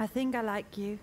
I think I like you.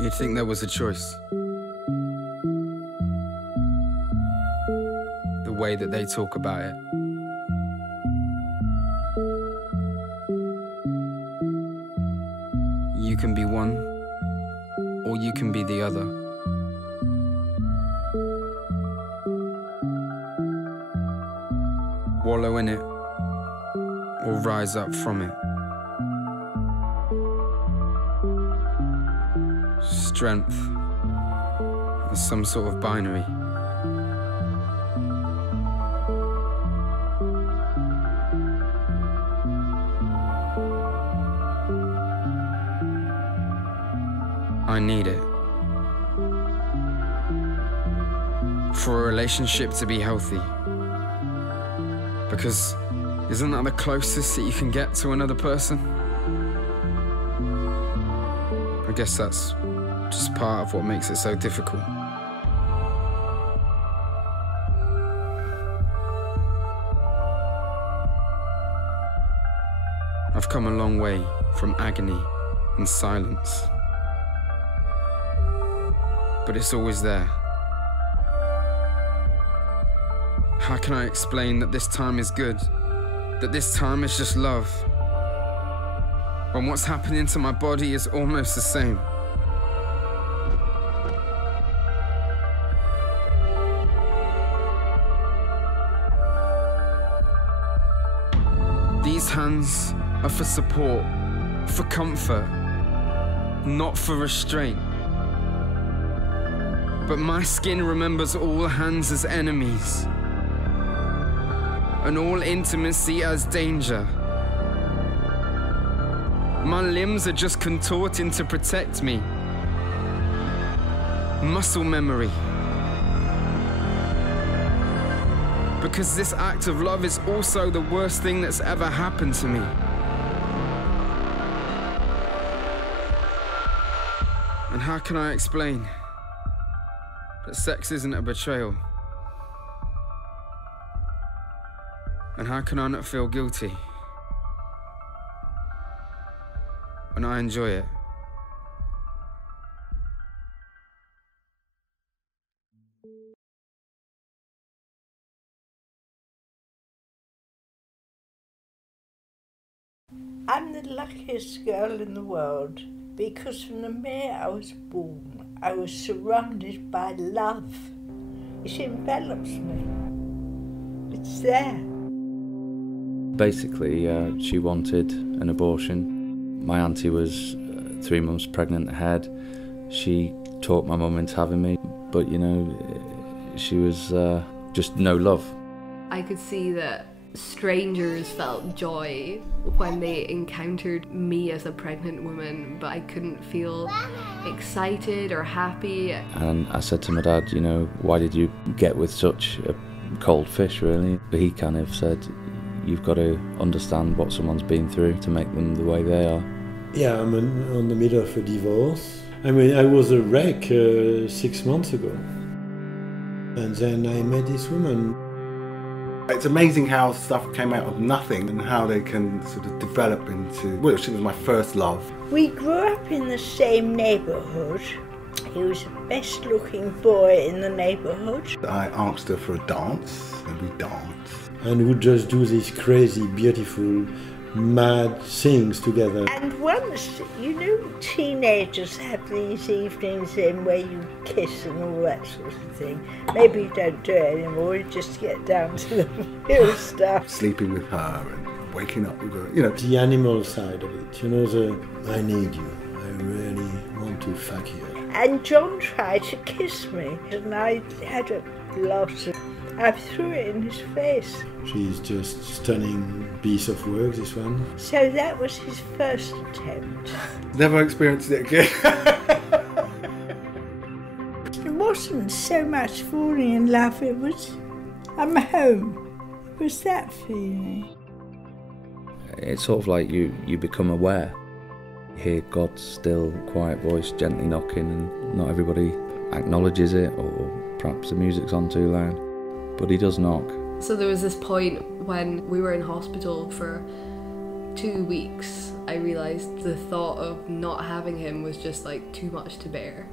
You'd think there was a choice. The way that they talk about it. You can be one, or you can be the other. Wallow in it, or rise up from it. Strength is some sort of binary. I need it. For a relationship to be healthy. Because isn't that the closest that you can get to another person? I guess that's just part of what makes it so difficult. I've come a long way from agony and silence. But it's always there. How can I explain that this time is good? That this time is just love? When what's happening to my body is almost the same. These hands are for support, for comfort, not for restraint. But my skin remembers all hands as enemies, and all intimacy as danger. My limbs are just contorting to protect me. Muscle memory. Because this act of love is also the worst thing that's ever happened to me. And how can I explain that sex isn't a betrayal? And how can I not feel guilty when I enjoy it? I'm the luckiest girl in the world because from the minute I was born, I was surrounded by love. It envelops me. It's there. Basically, she wanted an abortion. My auntie was 3 months pregnant ahead. She talked my mum into having me, but you know, she was just no love. I could see that strangers felt joy when they encountered me as a pregnant woman, but I couldn't feel excited or happy. And I said to my dad, you know, why did you get with such a cold fish, really? But he kind of said, you've got to understand what someone's been through to make them the way they are. Yeah, I'm on the middle of a divorce. I mean, I was a wreck 6 months ago. And then I met this woman. It's amazing how stuff came out of nothing and how they can sort of develop into, well, she was my first love. We grew up in the same neighbourhood. He was the best looking boy in the neighbourhood. I asked her for a dance and we danced. And would just do these crazy, beautiful, mad things together. And once, you know, teenagers have these evenings in where you kiss and all that sort of thing. Maybe you don't do it anymore, you just get down to the real stuff. Sleeping with her and waking up with her, you know. The animal side of it, you know, I need you, I really want to fuck you. And John tried to kiss me, and I had a blossom. I threw it in his face. She's just stunning piece of work, this one. So that was his first attempt. Never experienced it again. It wasn't so much falling in love, it was, I'm home. It was that feeling. It's sort of like you become aware. You hear God's still, quiet voice gently knocking, and not everybody acknowledges it, or perhaps the music's on too loud, but he does knock. So there was this point when we were in hospital for 2 weeks, I realised the thought of not having him was just like too much to bear.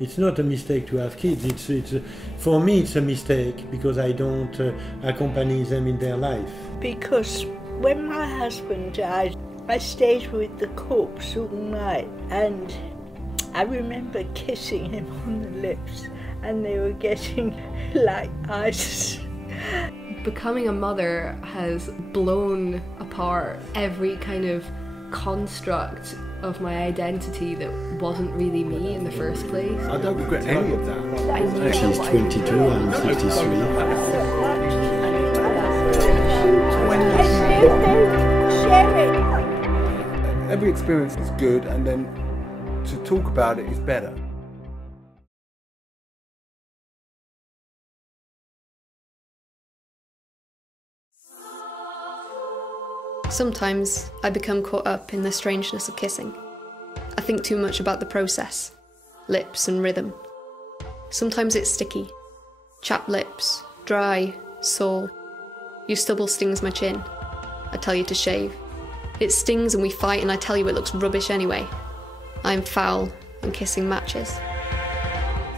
It's not a mistake to have kids. It's for me it's a mistake because I don't accompany them in their life. Because when my husband died, I stayed with the corpse all night, and I remember kissing him on the lips, and they were getting like ice. Becoming a mother has blown apart every kind of construct of my identity that wasn't really me in the first place. I don't regret any of that. She's 22, I'm 53. Every experience is good, and then to talk about it is better. Sometimes I become caught up in the strangeness of kissing. I think too much about the process, lips and rhythm. Sometimes it's sticky, chapped lips, dry, sore. Your stubble stings my chin. I tell you to shave. It stings and we fight and I tell you it looks rubbish anyway. I'm foul and kissing matches.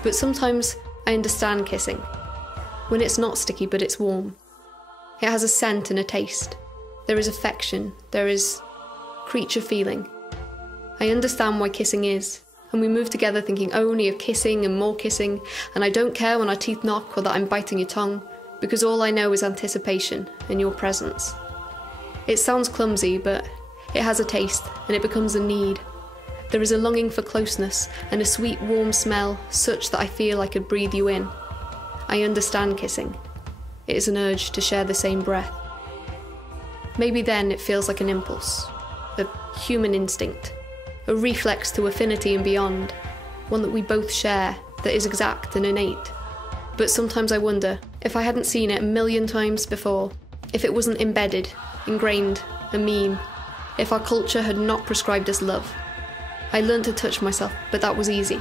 But sometimes I understand kissing. When it's not sticky but it's warm. It has a scent and a taste. There is affection, there is creature feeling. I understand why kissing is, and we move together thinking only of kissing and more kissing, and I don't care when our teeth knock or that I'm biting your tongue, because all I know is anticipation and your presence. It sounds clumsy, but it has a taste, and it becomes a need. There is a longing for closeness, and a sweet warm smell, such that I feel I could breathe you in. I understand kissing. It is an urge to share the same breath. Maybe then it feels like an impulse, a human instinct, a reflex to affinity and beyond, one that we both share, that is exact and innate. But sometimes I wonder, if I hadn't seen it a million times before, if it wasn't embedded, ingrained, a meme, if our culture had not prescribed us love. I learned to touch myself, but that was easy.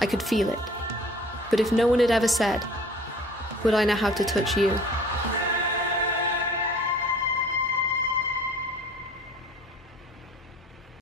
I could feel it. But if no one had ever said, would I know how to touch you?